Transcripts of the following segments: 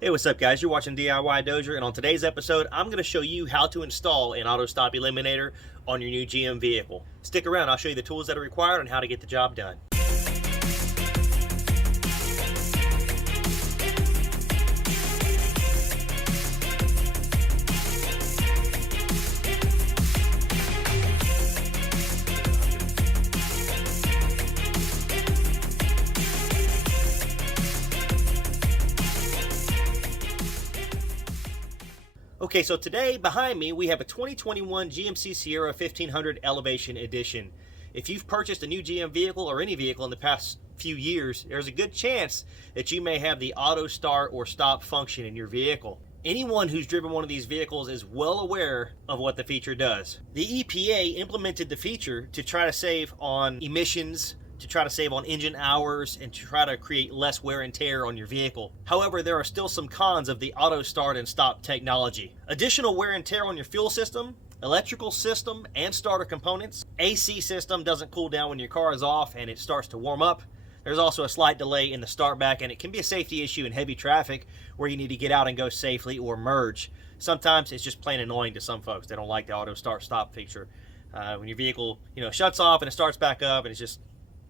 Hey, what's up guys? You're watching DIY Dozier, and on today's episode, I'm going to show you how to install an Autostop Eliminator on your new GM vehicle. Stick around, I'll show you the tools that are required and how to get the job done. Okay, so today behind me we have a 2021 GMC Sierra 1500 Elevation Edition. If you've purchased a new GM vehicle or any vehicle in the past few years, there's a good chance that you may have the auto start or stop function in your vehicle. Anyone who's driven one of these vehicles is well aware of what the feature does. The EPA implemented the feature to try to save on emissions, to try to save on engine hours, and to try to create less wear and tear on your vehicle. However, there are still some cons of the auto start and stop technology. Additional wear and tear on your fuel system, electrical system and starter components. AC system doesn't cool down when your car is off and it starts to warm up. There's also a slight delay in the start back, and it can be a safety issue in heavy traffic where you need to get out and go safely or merge. Sometimes it's just plain annoying to some folks. They don't like the auto start stop feature. When your vehicle shuts off and it starts back up, and it's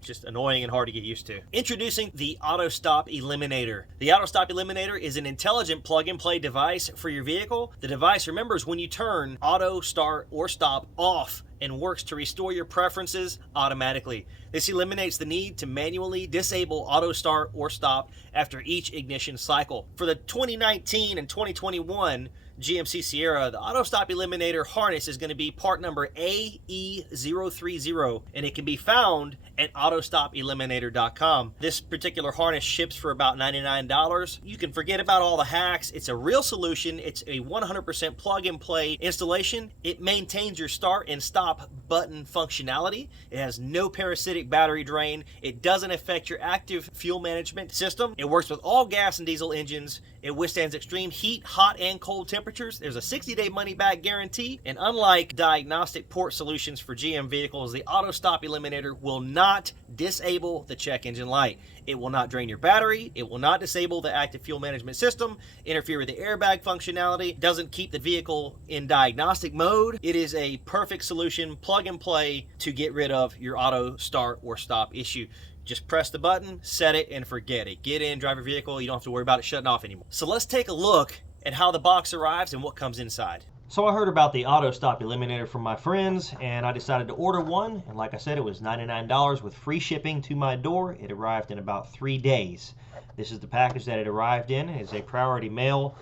just annoying and hard to get used to. Introducing the Autostop Eliminator. The Autostop Eliminator is an intelligent plug-and-play device for your vehicle. The device remembers when you turn auto, start, or stop off and works to restore your preferences automatically. This eliminates the need to manually disable auto start or stop after each ignition cycle. For the 2019 and 2021 GMC Sierra, the Autostop Eliminator harness is going to be part number AE030, and it can be found at autostopeliminator.com. This particular harness ships for about $99. You can forget about all the hacks. It's a real solution. It's a 100% plug-and-play installation. It maintains your start and stop button functionality. It has no parasitic battery drain. It doesn't affect your active fuel management system. It works with all gas and diesel engines. It withstands extreme heat, hot and cold temperatures. There's a 60-day money-back guarantee, and unlike diagnostic port solutions for GM vehicles, the Autostop Eliminator will not disable the check engine light. It will not drain your battery. It will not disable the active fuel management system, interfere with the airbag functionality, doesn't keep the vehicle in diagnostic mode. It is a perfect solution, plug and play, to get rid of your auto start or stop issue. Just press the button, set it, and forget it. Get in, drive your vehicle. You don't have to worry about it shutting off anymore. So let's take a look at how the box arrives and what comes inside. So I heard about the Autostop Eliminator from my friends, and I decided to order one. And like I said, it was $99 with free shipping to my door. It arrived in about 3 days. This is the package that it arrived in. It's a priority mail,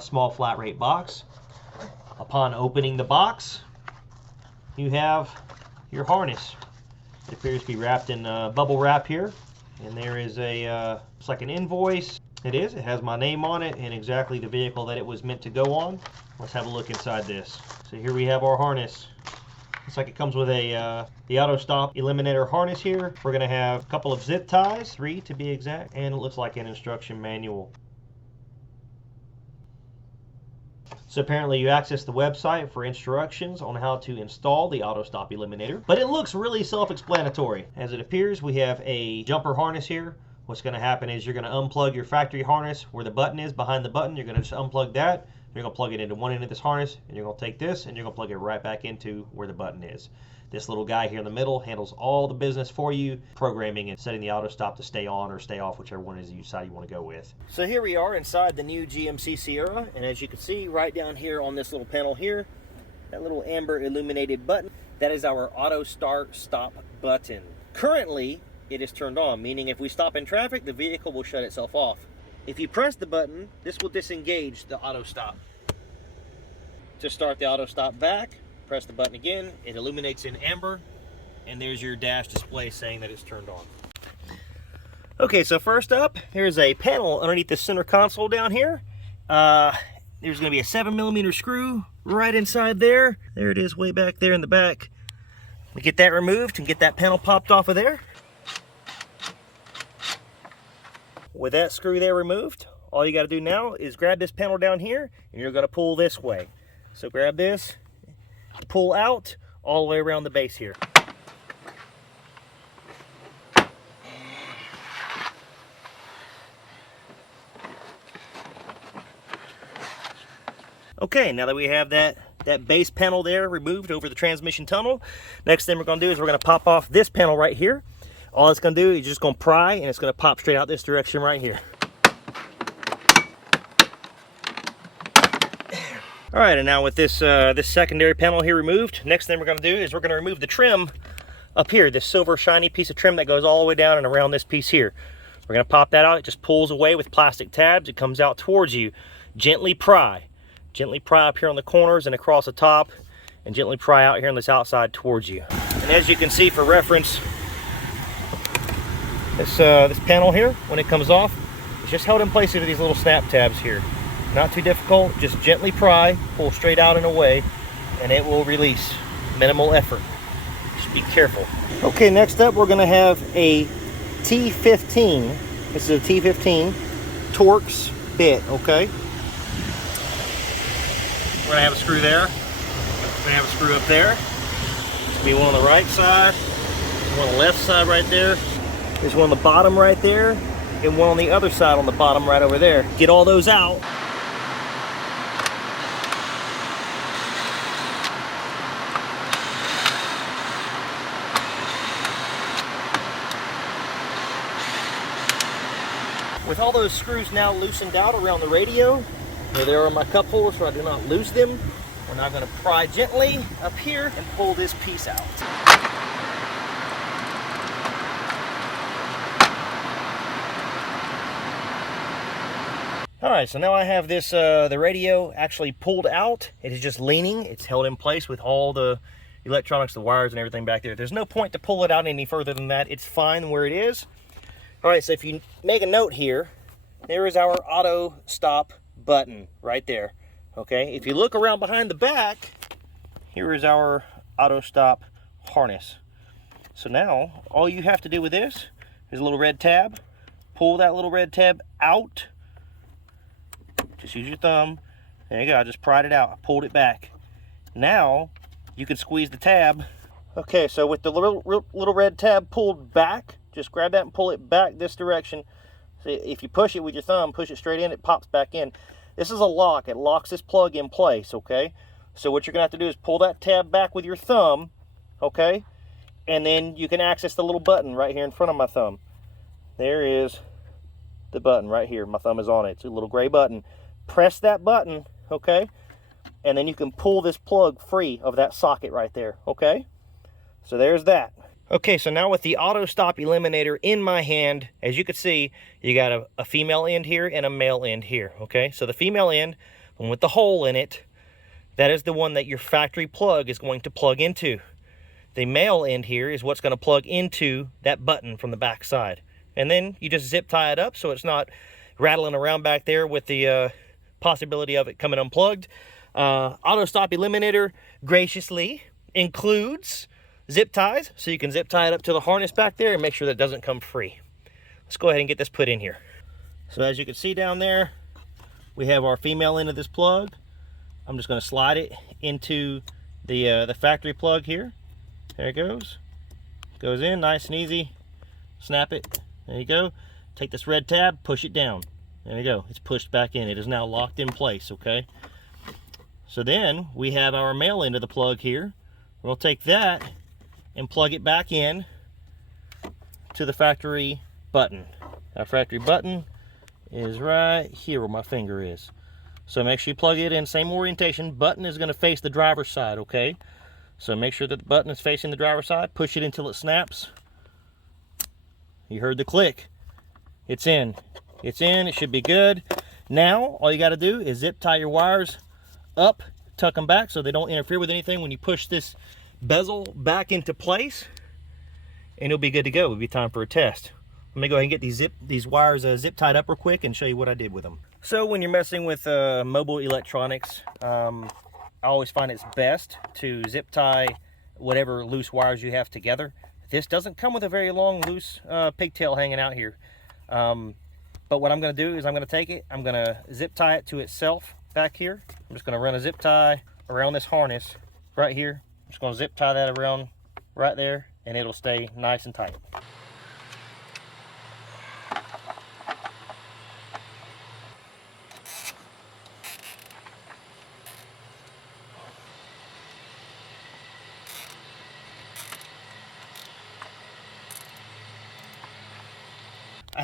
small flat rate box. Upon opening the box, you have your harness. It appears to be wrapped in bubble wrap here, and there is it's like an invoice. It is. It has my name on it and exactly the vehicle that it was meant to go on. Let's have a look inside this. So here we have our harness. Looks like it comes with the Autostop Eliminator harness here. We're going to have a couple of zip ties, 3 to be exact, and it looks like an instruction manual. So apparently you access the website for instructions on how to install the Autostop Eliminator. But it looks really self-explanatory. As it appears, we have a jumper harness here. What's going to happen is you're going to unplug your factory harness where the button is. Behind the button, you're going to just unplug that. You're going to plug it into one end of this harness, and you're going to take this, and you're going to plug it right back into where the button is. This little guy here in the middle handles all the business for you, programming and setting the auto stop to stay on or stay off, whichever one is you decide you want to go with. So here we are inside the new GMC Sierra, and as you can see right down here on this little panel here, that little amber illuminated button, that is our auto start stop button. Currently, it is turned on, meaning if we stop in traffic, the vehicle will shut itself off. If you press the button, this will disengage the auto stop. To start the auto stop back, press the button again, it illuminates in amber, and there's your dash display saying that it's turned on. Okay, so first up, here's a panel underneath the center console down here. There's going to be a 7mm screw right inside there. There it is way back there in the back. We get that removed and get that panel popped off of there. With that screw there removed, all you got to do now is grab this panel down here, and you're going to pull this way. So grab this, pull out all the way around the base here. Okay, now that we have that base panel there removed over the transmission tunnel, next thing we're going to do is we're going to pop off this panel right here. All it's going to do is just going to pry, and it's going to pop straight out this direction right here. All right, and now with this this secondary panel here removed, next thing we're going to do is we're going to remove the trim up here, this silver shiny piece of trim that goes all the way down and around this piece here. We're going to pop that out. It just pulls away with plastic tabs. It comes out towards you. Gently pry. Gently pry up here on the corners and across the top, and gently pry out here on this outside towards you. And as you can see for reference, this panel here, when it comes off, it's just held in place with these little snap tabs here. Not too difficult, just gently pry, pull straight out and away, and it will release. Minimal effort. Just be careful. Okay, next up we're gonna have a T15. This is a T15 Torx bit, okay? We're gonna have a screw there. We're gonna have a screw up there. There's gonna be one on the right side, one on the left side right there. There's one on the bottom right there, and one on the other side on the bottom right over there. Get all those out. With all those screws now loosened out around the radio, here there are my cup holders so I do not lose them. We're now going to pry gently up here and pull this piece out. Alright, so now I have this, the radio actually pulled out. It is just leaning. It's held in place with all the electronics, the wires and everything back there. There's no point to pull it out any further than that. It's fine where it is. Alright, so if you make a note here, there is our auto stop button right there. Okay, if you look around behind the back, here is our auto stop harness. So now, all you have to do with this is a little red tab. Pull that little red tab out. Just use your thumb. There you go, I just pried it out. I pulled it back. Now, you can squeeze the tab. Okay, so with the little red tab pulled back, just grab that and pull it back this direction. So if you push it with your thumb, push it straight in, it pops back in. This is a lock. It locks this plug in place, okay? So what you're going to have to do is pull that tab back with your thumb, okay? And then you can access the little button right here in front of my thumb. There is the button right here. My thumb is on it. It's a little gray button. Press that button, okay? And then you can pull this plug free of that socket right there, okay? So there's that. Okay, so now with the Autostop Eliminator in my hand, as you can see, you got a female end here and a male end here, okay? So the female end, the one with the hole in it, that is the one that your factory plug is going to plug into. The male end here is what's going to plug into that button from the back side. And then you just zip tie it up so it's not rattling around back there with the possibility of it coming unplugged. Autostop Eliminator graciously includes zip ties, so you can zip tie it up to the harness back there and make sure that it doesn't come free. Let's go ahead and get this put in here. So as you can see down there, we have our female end of this plug. I'm just going to slide it into the factory plug here. There it goes. Goes in nice and easy. Snap it. There you go. Take this red tab, push it down. There you go. It's pushed back in. It is now locked in place, okay? So then we have our male end of the plug here. We'll take that and plug it back in to the factory button. Our factory button is right here where my finger is. So make sure you plug it in, same orientation. Button is going to face the driver's side, okay? So make sure that the button is facing the driver's side. Push it until it snaps. You heard the click. It's in. It's in. It should be good. Now, all you got to do is zip tie your wires up, tuck them back so they don't interfere with anything when you push this bezel back into place, and it'll be good to go. It'll be time for a test. Let me go ahead and get these wires zip tied up real quick and show you what I did with them. So when you're messing with mobile electronics, I always find it's best to zip tie whatever loose wires you have together. This doesn't come with a very long loose pigtail hanging out here. But what I'm going to do is I'm going to take it, I'm going to zip tie it to itself back here. I'm just going to run a zip tie around this harness right here. I'm just going to zip tie that around right there, and it'll stay nice and tight.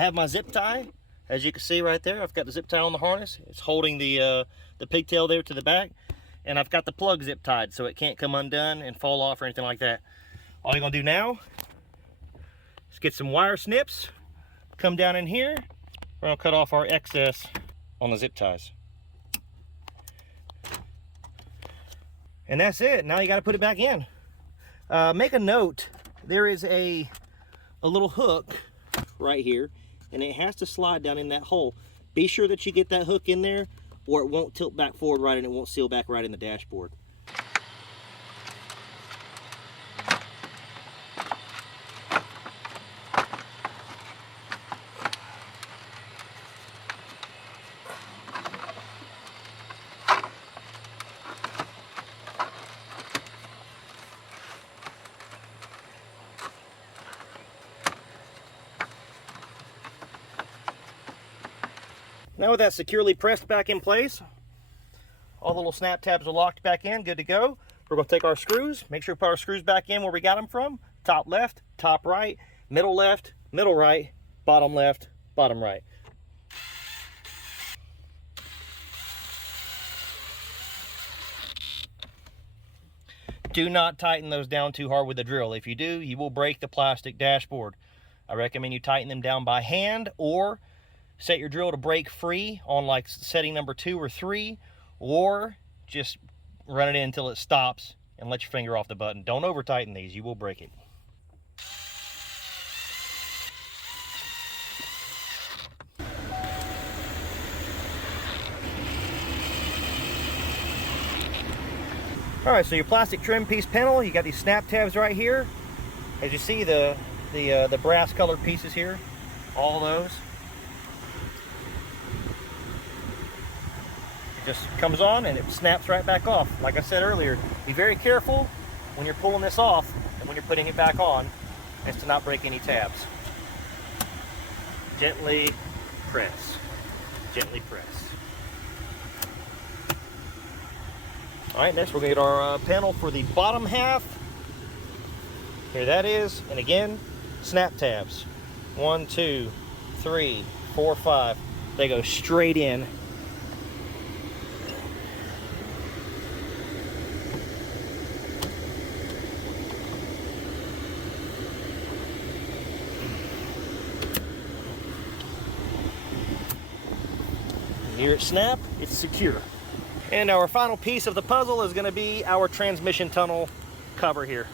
have my zip tie. As you can see right there, I've got the zip tie on the harness. It's holding the pigtail there to the back. And I've got the plug zip tied so it can't come undone and fall off or anything like that. All you're gonna do now is get some wire snips, come down in here, we're gonna cut off our excess on the zip ties. And that's it. Now you gotta put it back in. Make a note, there is a little hook right here, and it has to slide down in that hole. Be sure that you get that hook in there, or it won't tilt back forward right and it won't seal back right in the dashboard. Now with that securely pressed back in place, all the little snap tabs are locked back in, good to go. We're going to take our screws, make sure we put our screws back in where we got them from. Top left, top right, middle left, middle right, bottom left, bottom right. Do not tighten those down too hard with a drill. If you do, you will break the plastic dashboard. I recommend you tighten them down by hand, or set your drill to break free on like setting number 2 or 3, or just run it in until it stops and let your finger off the button. Don't over tighten these, you will break it. All right, so your plastic trim piece panel, you got these snap tabs right here. As you see, the brass colored pieces here, all those. Just comes on and it snaps right back off. Like I said earlier, be very careful when you're pulling this off and when you're putting it back on as to not break any tabs. Gently press. Gently press. All right, next we're gonna get our panel for the bottom half. Here that is, and again, snap tabs. 1, 2, 3, 4, 5. They go straight in. Hear it snap, it's secure. And our final piece of the puzzle is going to be our transmission tunnel cover here.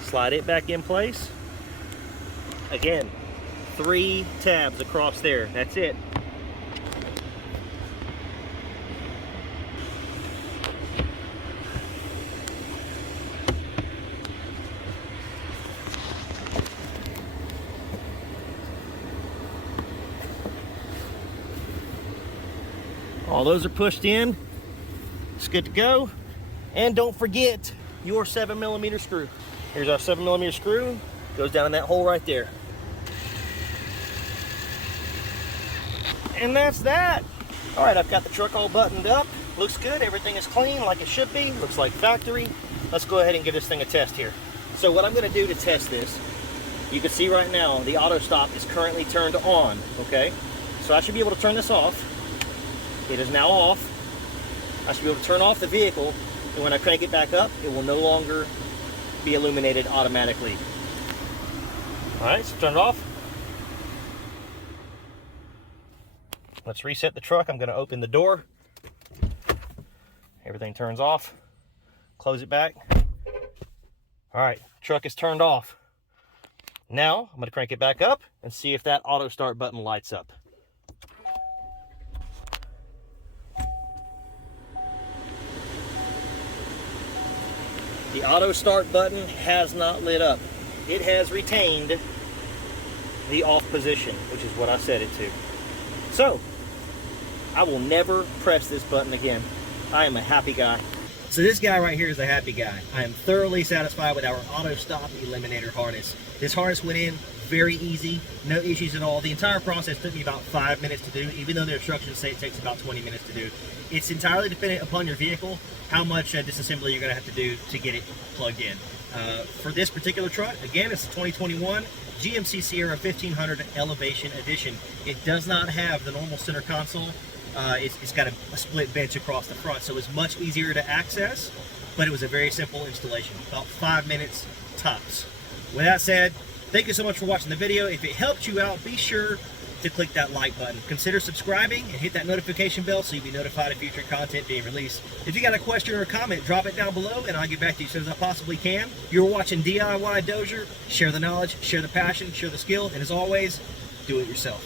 Slide it back in place. Again, 3 tabs across there, that's it. All those are pushed in. It's good to go. And don't forget your 7mm screw. Here's our 7mm screw. Goes down in that hole right there. And that's that. All right, I've got the truck all buttoned up. Looks good, everything is clean like it should be. Looks like factory. Let's go ahead and give this thing a test here. So what I'm gonna do to test this, you can see right now the auto stop is currently turned on, okay? So I should be able to turn this off. It is now off. I should be able to turn off the vehicle, and when I crank it back up, it will no longer be illuminated automatically. All right, so turn it off. Let's reset the truck. I'm gonna open the door. Everything turns off. Close it back. All right, truck is turned off. Now, I'm gonna crank it back up and see if that auto start button lights up. The auto start button has not lit up. It has retained the off position, which is what I set it to. So, I will never press this button again. I am a happy guy. So this guy right here is a happy guy. I am thoroughly satisfied with our Autostop Eliminator harness. This harness went in very easy, no issues at all. The entire process took me about 5 minutes to do, even though the instructions say it takes about 20 minutes to do. It's entirely dependent upon your vehicle, how much disassembly you're gonna have to do to get it plugged in. For this particular truck, again, it's a 2021 GMC Sierra 1500 Elevation Edition. It does not have the normal center console. It's got a split bench across the front, so it's much easier to access, but it was a very simple installation, about 5 minutes tops. With that said, thank you so much for watching the video. If it helped you out, be sure to click that like button. Consider subscribing and hit that notification bell so you'll be notified of future content being released. If you got a question or a comment, drop it down below and I'll get back to you as soon as I possibly can. You're watching DIY Dozier. Share the knowledge, share the passion, share the skill, and as always, do it yourself.